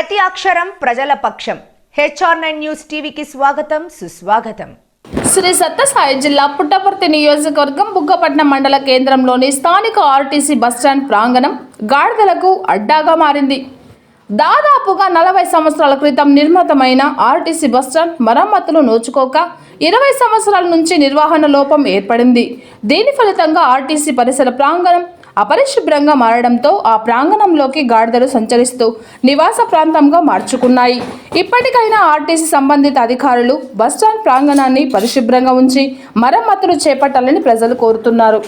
ప్రతి అక్షరం ప్రజల పక్షం. HR9 న్యూస్ టీవీకి స్వాగతం, సుస్వాగతం. శ్రీ సత్యసాయి జిల్లా పుట్టపర్తి నియోజకవర్గం బుగ్గపట్నం మండల కేంద్రంలోని స్థానిక ఆర్టీసీ బస్టాండ్ ప్రాంగణం గాడిదలకు అడ్డాగా మారింది. దాదాపుగా 40 సంవత్సరాల క్రితం నిర్మితమైన ఆర్టీసీ బస్టాండ్ మరమ్మతులు నోచుకోక 20 సంవత్సరాల నుంచి నిర్వహణ లోపం ఏర్పడింది. దీని ఫలితంగా ఆర్టీసీ పరిసర ప్రాంగణం అపరిశుభ్రంగా మారడంతో ఆ ప్రాంగణంలోకి గాడిదలు సంచరిస్తూ నివాస ప్రాంతంగా మార్చుకున్నాయి. ఇప్పటికైనా ఆర్టీసీ సంబంధిత అధికారులు బస్టాండ్ ప్రాంగణాన్ని పరిశుభ్రంగా ఉంచి మరమ్మతులు చేపట్టాలని ప్రజలు కోరుతున్నారు.